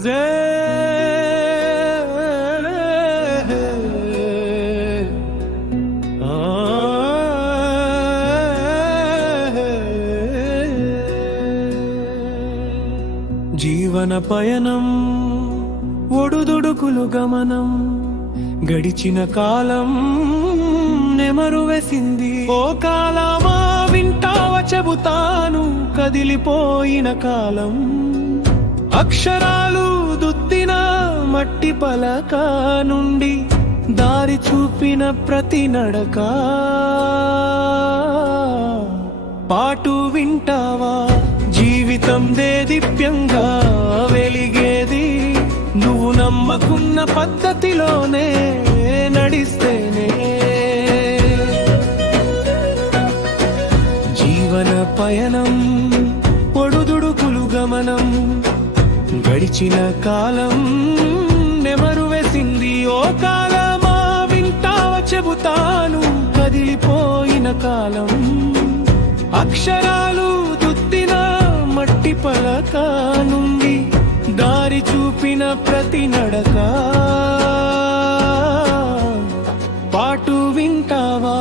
జీవన పయనం ఒడుదుడుకులు గమనం గడిచిన కాలం నెమరు వేసింది. ఓ కాలమా వింటావ చెబుతాను కదిలిపోయిన కాలం. అక్షరాలు దుద్దిన మట్టి పలక నుండి దారి చూపిన ప్రతి నడక. పాటు వింటావా జీవితం దేదీప్యంగా వెలిగేది. నువ్వు నమ్మకున్న పద్ధతిలోనే నడిస్తేనే. జీవన పయనం గడిచిన కాలం నెమరు వేసింది ఓ కాలమా వింటావ చెబుతాను. కదిలిపోయిన కాలం అక్షరాలు దుద్దిన మట్టి పలక నుండి దారి చూపిన ప్రతి నడక. పాటు వింటావా?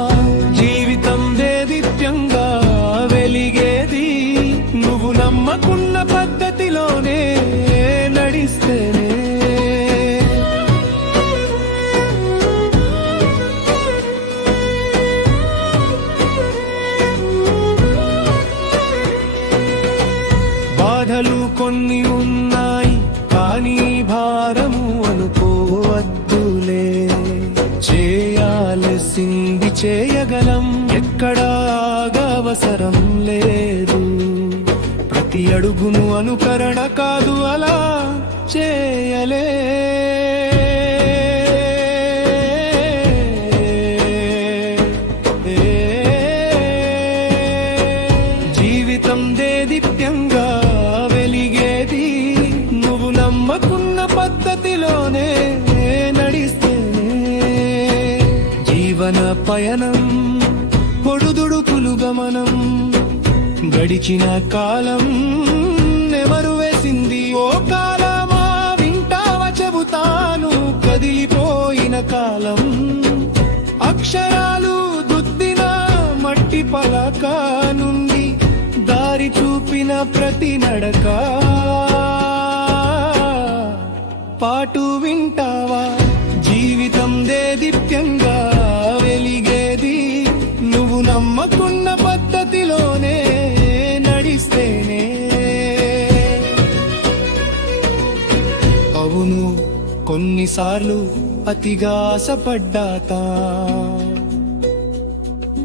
కొన్ని ఉన్నాయి కానీ భారము అనుకోవద్దులే. చేయాల్సింది చేయగలం ఎక్కడా అవసరం లేదు. ప్రతి అడుగును అనుకరణ కాదు అలా చేయలే. జీవన పయనం పొడుదుడుకులు గమనం గడిచిన కాలం నెమరు వేసింది. ఓ కాలమా వింటావ చెబుతాను కదిలిపోయిన కాలం. అక్షరాలు దుద్దిన మట్టి పలక నుండి దారి చూపిన ప్రతి నడక. పాటు వింటావా జీవితం దేదీప్యంగా నమ్మకున్న పద్ధతిలోనే నడిస్తేనే. అవును కొన్నిసార్లు అతిగా ఆశపడ్డాతా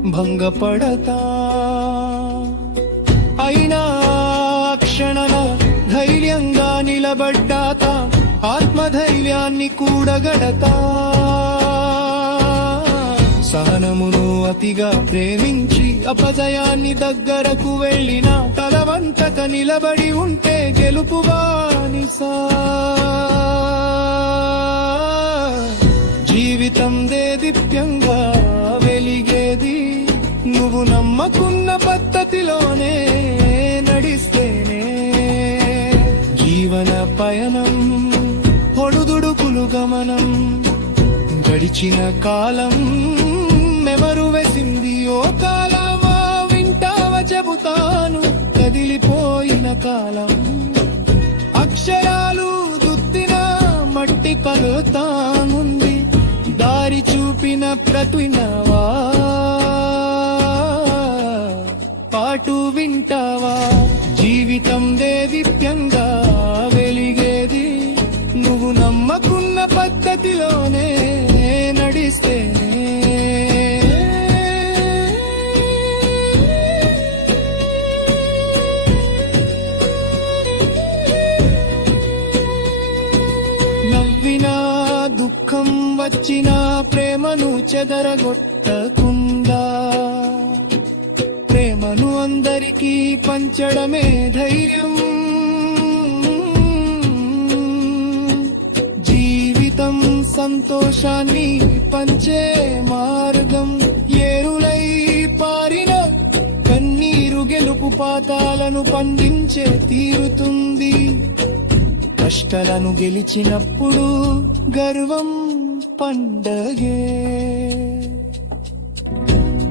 భంగపడతా. అయినా క్షణన ధైర్యంగా నిలబడ్డాత ఆత్మధైర్యాన్ని కూడగడతా. సహనమును అతిగా ప్రేమించి అపజయాన్ని దగ్గరకు వెళ్ళిన తలవంతక నిలబడి ఉంటే గెలుపు బానిసా. జీవితం దేదీప్యంగా వెలిగేది నువ్వు నమ్మకున్న పద్ధతిలోనే నడిస్తేనే. జీవన పయనం పొడుదుడుకులు గమనం గడిచిన కాలం మెమరు వేసింది ఓ కాలమా వింటావ చెబుతాను కదిలిపోయిన కాలం. అక్షరాలు దుద్దిన మట్టి కలుతాముంది దారి చూపిన ప్రతినవా. పాటు వింటావా జీవితం దేదీప్యంగా వెలిగేది. నువ్వు నమ్మకున్న పద్ధతిలోనే నడిస్తే నవ్వినా దుఃఖం వచ్చినా ప్రేమను చెదరగొట్టకుండా. ప్రేమను అందరికీ పంచడమే ధైర్యం. జీవితం సంతోషాన్ని పంచే మార్గం. ఏరులై పారిన కన్నీరు గెలుపు పాతాలను పండించే తీరుతుంది. కష్టాలను గెలిచినప్పుడు గర్వం పండగే.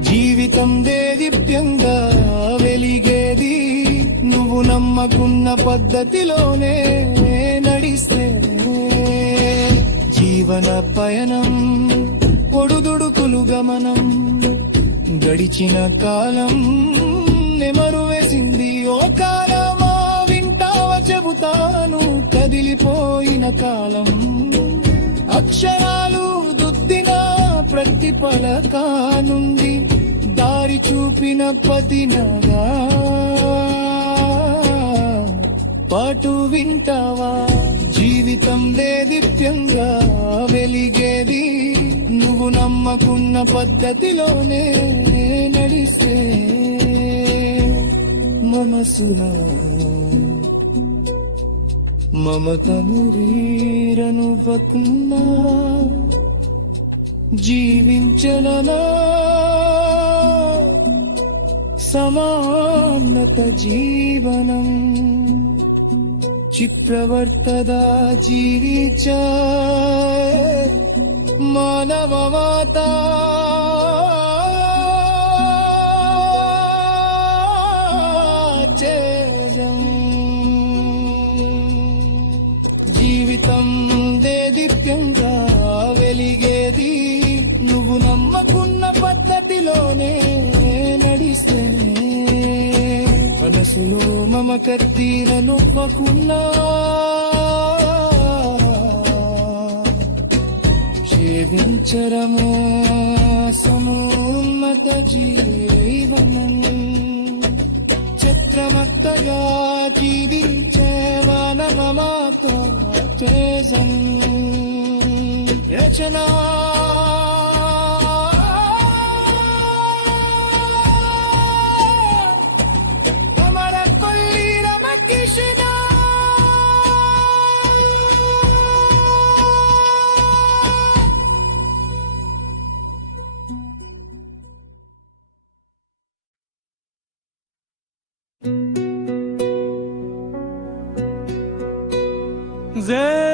జీవితం దేదీప్యంగా వెలిగేది నువ్వు నమ్మకున్న పద్ధతిలోనే నడిస్తే. జీవన పయనం పొడుదుడుకులు గమనం గడిచిన కాలం నెమరు వేసింది. ఓ కాలమా వింటావా చెబుతాను కదిలిపోయిన కాలం. అక్షరాలు దుద్దిన ప్రతి పలక నుండి దారి చూపిన పదినగా. పాటు వింటావా? జీవితం దేదీప్యంగా వెలిగేది. నువ్వు నమ్మకున్న పద్ధతిలోనే నడిస్తే మనసునా. మమతము వీరనువ్వకున్నా జీవించలనా? సమానత జీవనం చిప్రవర్తదా జీవిచ మానవమాత జీవితం దేదీప్యంగా వెలిగేది. నువ్వు నమ్మకున్న పద్ధతిలోనే నడిస్తే. మనసులో మమకర్తీల నొప్పకున్నా క్షేమించరము సమోన్నత జీవనం. చిత్రమత్తగా జీవించే వనమమాతో baptism. Let you. comes in.